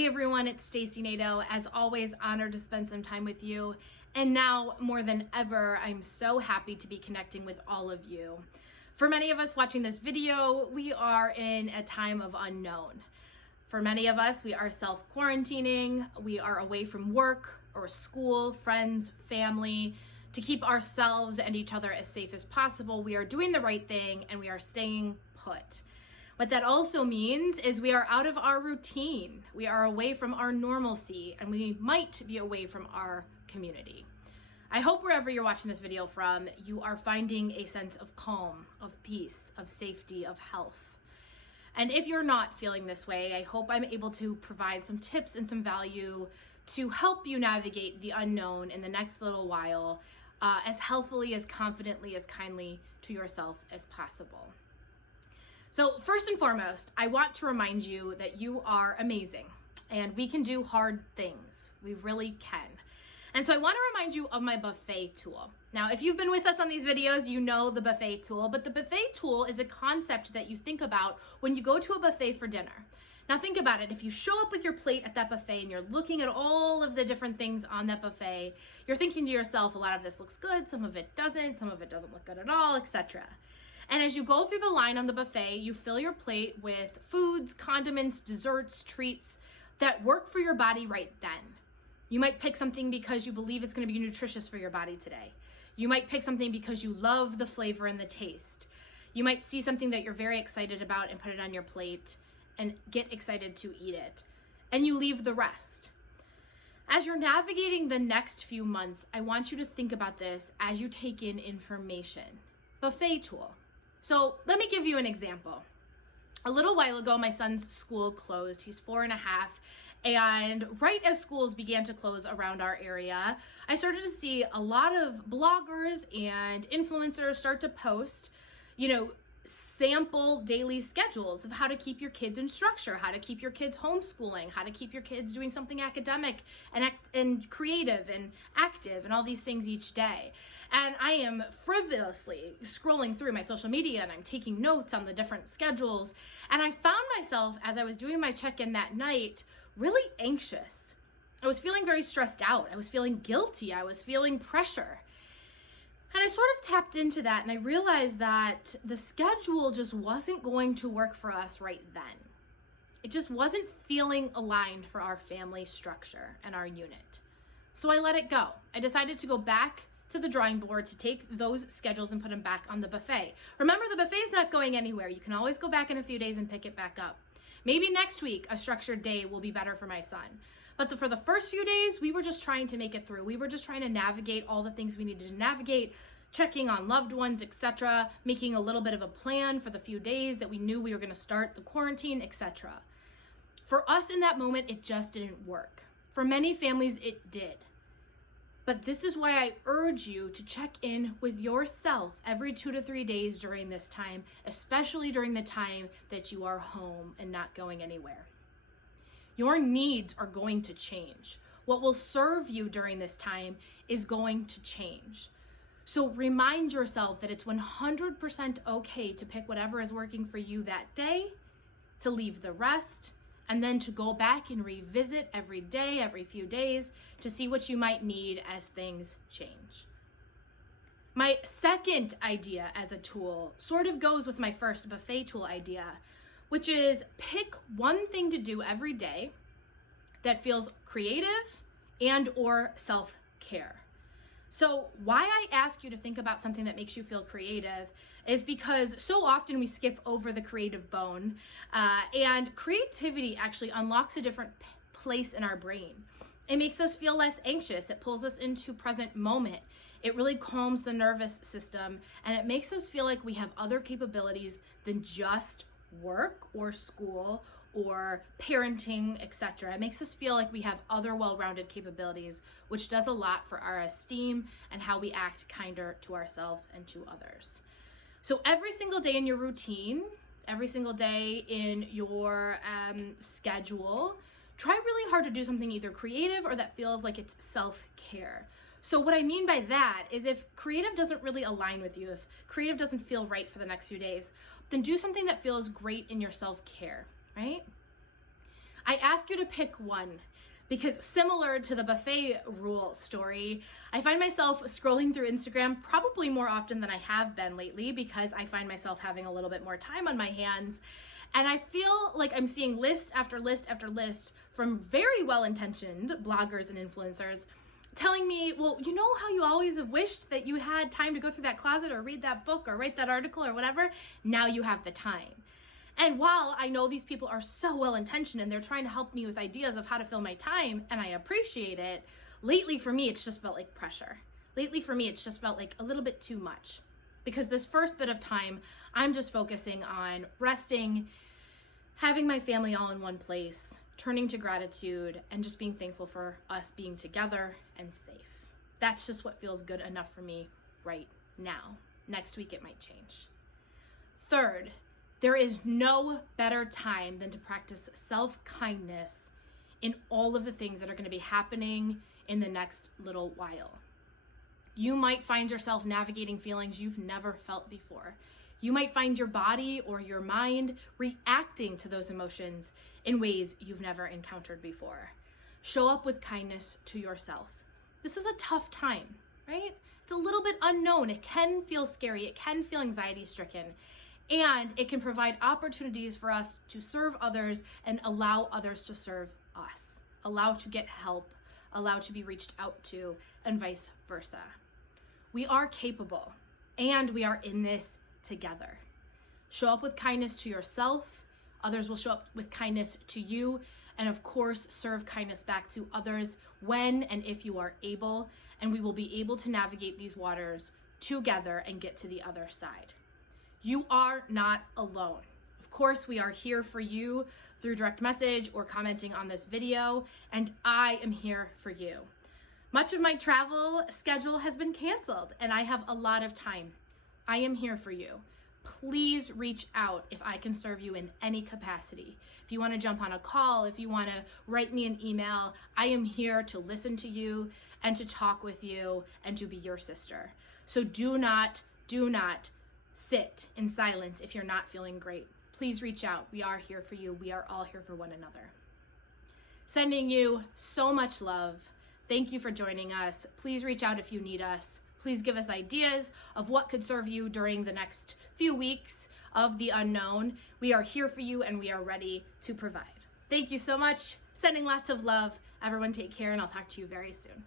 Hey everyone, it's Stacy Nadeau. As always, honored to spend some time with you. And now more than ever, I'm so happy to be connecting with all of you. For many of us watching this video, we are in a time of unknown. For many of us, we are self-quarantining. We are away from work or school, friends, family. To keep ourselves and each other as safe as possible, we are doing the right thing and we are staying put. What that also means is we are out of our routine. We are away from our normalcy, and we might be away from our community. I hope wherever you're watching this video from, you are finding a sense of calm, of peace, of safety, of health. And if you're not feeling this way, I hope I'm able to provide some tips and some value to help you navigate the unknown in the next little while as healthily, as confidently, as kindly to yourself as possible. So first and foremost, I want to remind you that you are amazing and we can do hard things. We really can. And so I want to remind you of my buffet tool. Now, if you've been with us on these videos, you know the buffet tool, but the buffet tool is a concept that you think about when you go to a buffet for dinner. Now think about it. If you show up with your plate at that buffet and you're looking at all of the different things on that buffet, you're thinking to yourself, a lot of this looks good, some of it doesn't look good at all, etc. And as you go through the line on the buffet, you fill your plate with foods, condiments, desserts, treats that work for your body right then. You might pick something because you believe it's going to be nutritious for your body today. You might pick something because you love the flavor and the taste. You might see something that you're very excited about and put it on your plate and get excited to eat it. And you leave the rest. As you're navigating the next few months, I want you to think about this as you take in information. Buffet tool. So let me give you an example. A little while ago, my son's school closed. He's 4.5. And right as schools began to close around our area, I started to see a lot of bloggers and influencers start to post, sample daily schedules of how to keep your kids in structure, how to keep your kids homeschooling, how to keep your kids doing something academic and creative and active and all these things each day. And I am frivolously scrolling through my social media and I'm taking notes on the different schedules. And I found myself, as I was doing my check-in that night, really anxious. I was feeling very stressed out. I was feeling guilty. I was feeling pressure. And I sort of tapped into that and I realized that the schedule just wasn't going to work for us right then. It just wasn't feeling aligned for our family structure and our unit. So I let it go. I decided to go back to the drawing board to take those schedules and put them back on the buffet. Remember, the buffet is not going anywhere. You can always go back in a few days and pick it back up. Maybe next week, a structured day will be better for my son. But for the first few days, we were just trying to make it through. We were just trying to navigate all the things we needed to navigate, checking on loved ones, etc., making a little bit of a plan for the few days that we knew we were going to start the quarantine, etc. For us in that moment, it just didn't work. For many families, it did. But this is why I urge you to check in with yourself every 2 to 3 days during this time, especially during the time that you are home and not going anywhere. Your needs are going to change. What will serve you during this time is going to change. So remind yourself that it's 100% okay to pick whatever is working for you that day, to leave the rest, and then to go back and revisit every day, every few days, to see what you might need as things change. My second idea as a tool sort of goes with my first buffet tool idea, which is pick one thing to do every day that feels creative and or self-care. So why I ask you to think about something that makes you feel creative is because so often we skip over the creative bone, and creativity actually unlocks a different place in our brain. It makes us feel less anxious. It pulls us into present moment. It really calms the nervous system, and it makes us feel like we have other capabilities than just work or school or parenting, etc. It makes us feel like we have other well-rounded capabilities, which does a lot for our esteem and how we act kinder to ourselves and to others. So every single day in your routine, every single day in your schedule, try really hard to do something either creative or that feels like it's self-care. So what I mean by that is if creative doesn't really align with you, if creative doesn't feel right for the next few days, then do something that feels great in your self-care, right? I ask you to pick one, because similar to the buffet rule story, I find myself scrolling through Instagram probably more often than I have been lately, because I find myself having a little bit more time on my hands. And I feel like I'm seeing list after list after list from very well-intentioned bloggers and influencers telling me, well, you know how you always have wished that you had time to go through that closet or read that book or write that article or whatever? Now you have the time. And while I know these people are so well-intentioned and they're trying to help me with ideas of how to fill my time, and I appreciate it, lately for me, it's just felt like pressure. Lately for me, it's just felt like a little bit too much. Because this first bit of time, I'm just focusing on resting, having my family all in one place, turning to gratitude, and just being thankful for us being together and safe. That's just what feels good enough for me right now. Next week, it might change. Third, there is no better time than to practice self-kindness in all of the things that are going to be happening in the next little while. You might find yourself navigating feelings you've never felt before. You might find your body or your mind reacting to those emotions in ways you've never encountered before. Show up with kindness to yourself. This is a tough time, right? It's a little bit unknown. It can feel scary. It can feel anxiety-stricken. And it can provide opportunities for us to serve others and allow others to serve us. Allow to get help, allow to be reached out to, and vice versa. We are capable, and we are in this together. Show up with kindness to yourself. Others will show up with kindness to you. And of course, serve kindness back to others when and if you are able. And we will be able to navigate these waters together and get to the other side. You are not alone. Of course, we are here for you through direct message or commenting on this video, and I am here for you. Much of my travel schedule has been canceled, and I have a lot of time. I am here for you. Please reach out if I can serve you in any capacity. If you want to jump on a call, if you want to write me an email, I am here to listen to you and to talk with you and to be your sister. So do not sit in silence if you're not feeling great. Please reach out. We are here for you. We are all here for one another. Sending you so much love. Thank you for joining us. Please reach out if you need us. Please give us ideas of what could serve you during the next few weeks of the unknown. We are here for you and we are ready to provide. Thank you so much. Sending lots of love. Everyone take care, and I'll talk to you very soon.